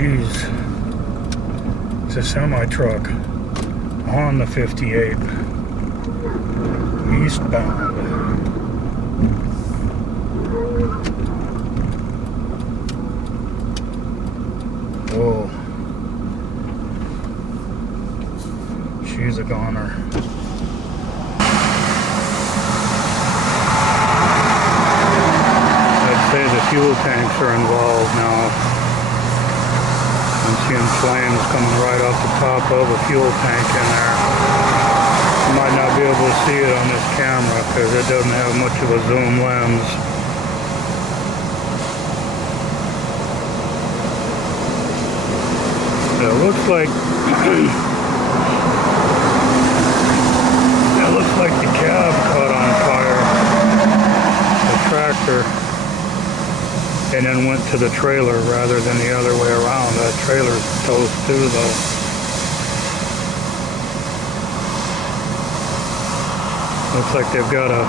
geez. It's a semi-truck on the 58 eastbound. Whoa. She's a goner. I'd say the fuel tanks are involved now. I'm seeing flames coming right off the top of a fuel tank in there. You might not be able to see it on this camera because it doesn't have much of a zoom lens. It looks like it looks like the cab caught on fire, the tractor, and then went to the trailer rather than the other way around. That trailer's toast too, though. Looks like they've got a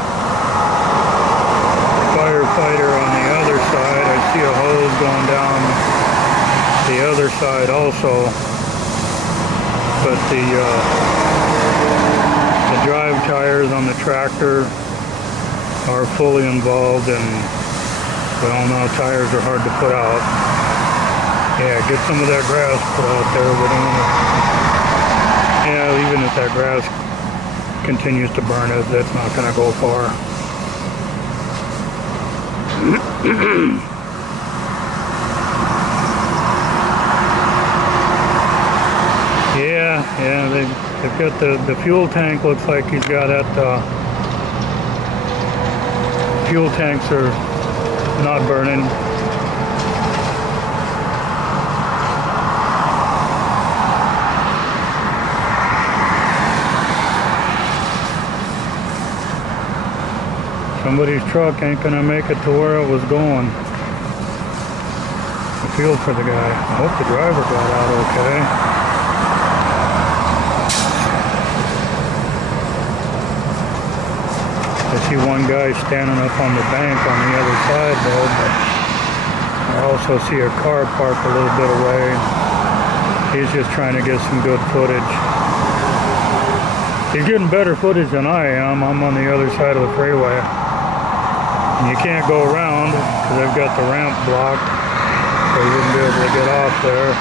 firefighter on the other side. I see a hose going down the other side also, but the drive tires on the tractor are fully involved, and we all know tires are hard to put out. Yeah, get some of that grass put out there. We don't want to, yeah, even if that grass continues to burn, that's not going to go far. Yeah, they've got the fuel tank. Looks like he's got that. Fuel tanks are not burning. Somebody's truck ain't gonna make it to where it was going. I feel for the guy. I hope the driver got out okay. I see one guy standing up on the bank on the other side though, but I also see a car parked a little bit away. He's just trying to get some good footage. He's getting better footage than I am. I'm on the other side of the freeway. And you can't go around because I've got the ramp blocked, so you wouldn't be able to get off there.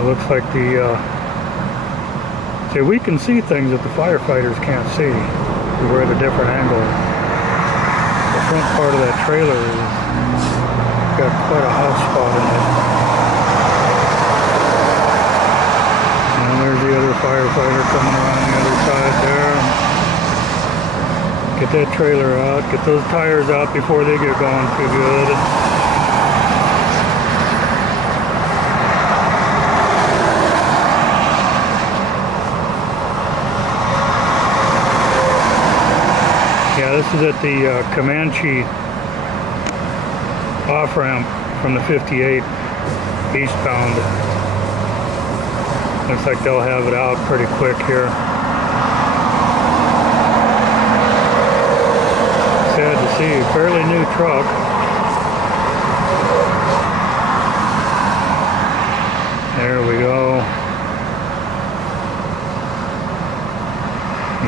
It looks like see, we can see things that the firefighters can't see. We're at a different angle. The front part of that trailer has got quite a hot spot in it. And there's the other firefighter coming around the other side there. Get that trailer out, get those tires out before they get going too good. Yeah, this is at the Comanche off-ramp from the 58 eastbound. Looks like they'll have it out pretty quick here. Sad to see, fairly new truck. There we go.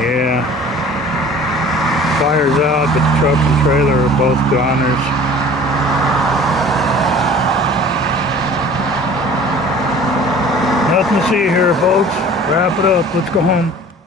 Yeah. Fire's out, but the truck and trailer are both goners. Nothing to see here, folks. Wrap it up. Let's go home.